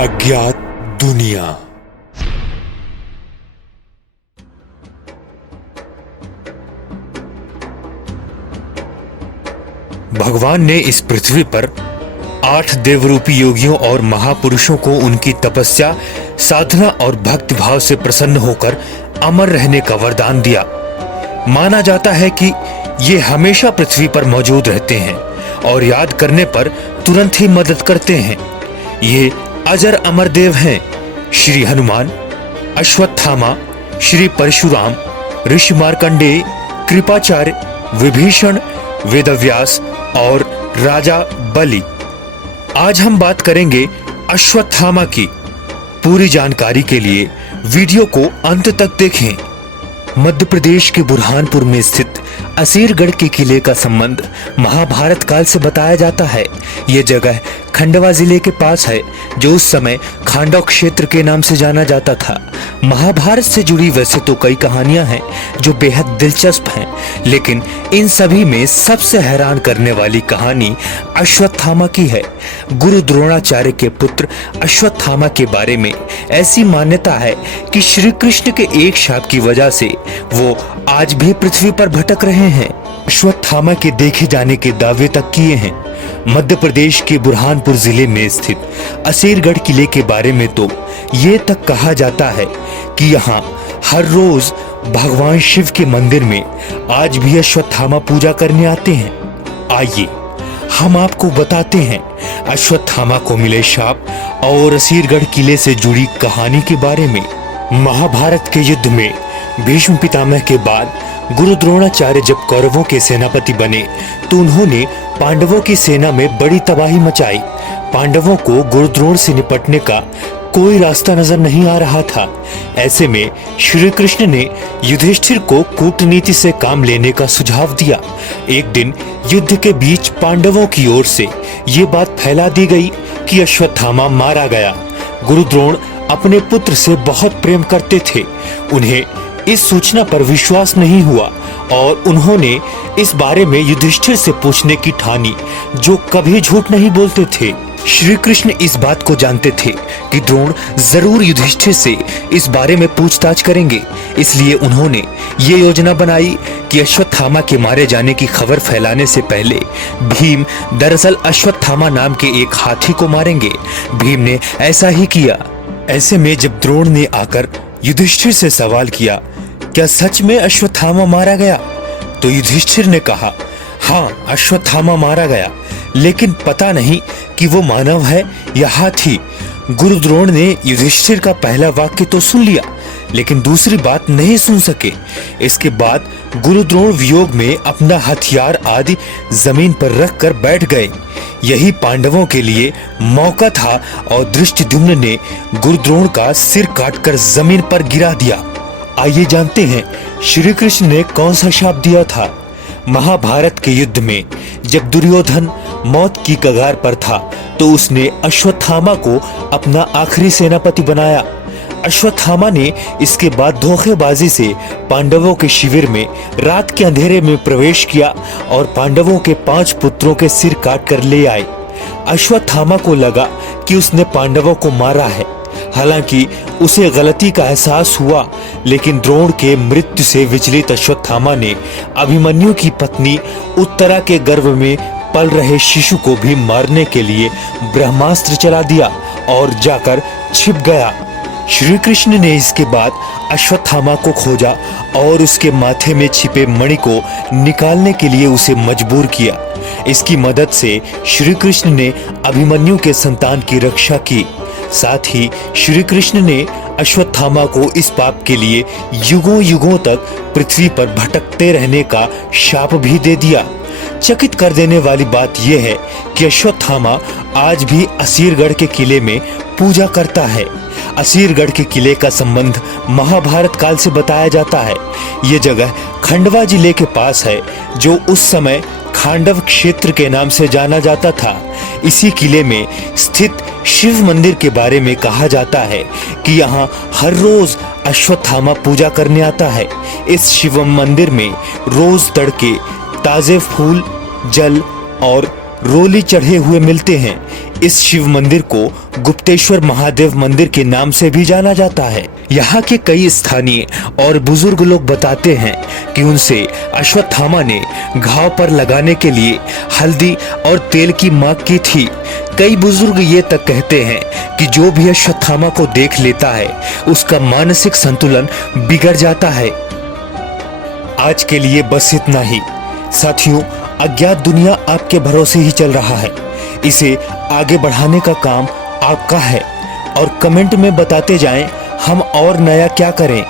अज्ञात दुनिया। भगवान ने इस पृथ्वी पर 8 देवरूपी योगियों और महापुरुषों को उनकी तपस्या, साधना और भक्ति भाव से प्रसन्न होकर अमर रहने का वरदान दिया। माना जाता है कि ये हमेशा पृथ्वी पर मौजूद रहते हैं और याद करने पर तुरंत ही मदद करते हैं। ये अजर अमर देव हैं। श्री हनुमान, अश्वत्थामा, श्री परशुराम, ऋषि मार्कंडेय, कृपाचार्य, विभीषण, वेदव्यास और राजा बलि। आज हम बात करेंगे अश्वत्थामा की। पूरी जानकारी के लिए वीडियो को अंत तक देखें। मध्य प्रदेश के बुरहानपुर में स्थित असीरगढ़ के किले का संबंध महाभारत काल से बताया जाता है। ये जगह खंडवा जिले के पास है, जो उस समय खांडव क्षेत्र के नाम से जाना जाता था। महाभारत से जुड़ी वैसे तो कई कहानियां हैं जो बेहद दिलचस्प हैं, लेकिन इन सभी में सबसे हैरान करने वाली कहानी अश्वत्थामा की है। गुरु द्रोणाचार्य के पुत्र अश्वत्थामा के बारे में ऐसी मान्यता है कि श्री कृष्ण के एक शाप की वजह से वो आज भी पृथ्वी पर भटक रहे हैं। अश्वत्थामा के देखे जाने के दावे तक किए हैं। मध्य प्रदेश के बुरहानपुर जिले में स्थित असीरगढ़ किले के बारे में तो ये तक कहा जाता है कि यहाँ हर रोज भगवान शिव के मंदिर में आज भी अश्वत्थामा पूजा करने आते हैं। आइए हम आपको बताते हैं अश्वत्थामा को मिले शाप और असीरगढ़ किले से जुड़ी कहानी के बारे में। महाभारत के युद्ध में भीष्म पितामह के बाद गुरु द्रोणाचार्य जब कौरवों के सेनापति बने तो उन्होंने पांडवों की सेना में बड़ी तबाही मचाई। पांडवों को गुरु द्रोण से निपटने का कोई रास्ता नजर नहीं आ रहा था। ऐसे में श्री कृष्ण ने युधिष्ठिर को कूटनीति से काम लेने का सुझाव दिया। एक दिन युद्ध के बीच पांडवों की ओर से ये बात फैला दी गई कि अश्वत्थामा मारा गया। गुरु द्रोण अपने पुत्र से बहुत प्रेम करते थे। उन्हें इस सूचना पर विश्वास नहीं हुआ और उन्होंने इस बारे में युधिष्ठिर से पूछने की ठानी, जो कभी झूठ नहीं बोलते थे। श्री कृष्ण इस बात को जानते थे कि द्रोण जरूर युधिष्ठिर से इस बारे में पूछताछ करेंगे, इसलिए उन्होंने ये योजना बनाई कि अश्वत्थामा के मारे जाने की खबर फैलाने से पहले भीम दरअसल अश्वत्थामा नाम के एक हाथी को मारेंगे। भीम ने ऐसा ही किया। ऐसे में जब द्रोण ने आकर युधिष्ठिर से सवाल किया, क्या सच में अश्वत्थामा मारा गया? तो युधिष्ठिर ने कहा, हाँ, अश्वत्थामा मारा गया, लेकिन पता नहीं कि वो मानव है या हाथी। गुरु द्रोण ने युधिष्ठिर का पहला वाक्य तो सुन लिया, लेकिन दूसरी बात नहीं सुन सके। इसके बाद गुरु द्रोण वियोग में अपना हथियार आदि जमीन पर रखकर बैठ गए। यही पांडवों के लिए मौका था और धृष्टद्युम्न ने गुरु द्रोण का सिर काटकर जमीन पर गिरा दिया। आइए जानते हैं श्री कृष्ण ने कौन सा शाप दिया था। महाभारत के युद्ध में जब दुर्योधन मौत की कगार पर था तो उसने अश्वत्थामा को अपना आखिरी सेनापति बनाया। अश्वत्थामा ने इसके बाद धोखेबाजी से पांडवों के शिविर में रात के अंधेरे में प्रवेश किया और पांडवों के 5 पुत्रों के सिर काट कर ले आए। अश्वत्थामा को लगा कि उसने पांडवों को मारा है। हालांकि उसे गलती का एहसास हुआ, लेकिन द्रोण के मृत्यु से विचलित अश्वत्थामा ने अभिमन्यु की पत्नी उत्तरा के गर्भ में पल रहे शिशु को भी मारने के लिए ब्रह्मास्त्र चला दिया और जाकर छिप गया। श्री कृष्ण ने इसके बाद अश्वत्थामा को खोजा और उसके माथे में छिपे मणि को निकालने के लिए उसे मजबूर किया। इसकी मदद से श्री कृष्ण ने अभिमन्यु के संतान की रक्षा की। साथ ही श्री कृष्ण ने अश्वत्थामा को इस पाप के लिए युगों युगों तक पृथ्वी पर भटकते रहने का शाप भी दे दिया। चकित कर देने वाली बात यह है कि अश्वत्थामा आज भी असीरगढ़ के किले में पूजा करता है। असीरगढ़ के किले का संबंध महाभारत काल से बताया जाता है। ये जगह खंडवा जिले के पास है, जो उस समय खांडव क्षेत्र के नाम से जाना जाता था। इसी किले में स्थित शिव मंदिर के बारे में कहा जाता है कि यहाँ हर रोज अश्वत्थामा पूजा करने आता है। इस शिव मंदिर में रोज तड़के ताजे फूल, जल और रोली चढ़े हुए मिलते हैं। इस शिव मंदिर को गुप्तेश्वर महादेव मंदिर के नाम से भी जाना जाता है। यहाँ के कई स्थानीय और बुजुर्ग लोग बताते हैं कि उनसे अश्वत्थामा ने घाव पर लगाने के लिए हल्दी और तेल की मांग की थी। कई बुजुर्ग ये तक कहते हैं कि जो भी अश्वत्थामा को देख लेता है उसका मानसिक संतुलन बिगड़ जाता है। आज के लिए बस इतना ही। साथियों, अज्ञात दुनिया आपके भरोसे ही चल रहा है। इसे आगे बढ़ाने का काम आपका है और कमेंट में बताते जाएं हम और नया क्या करें।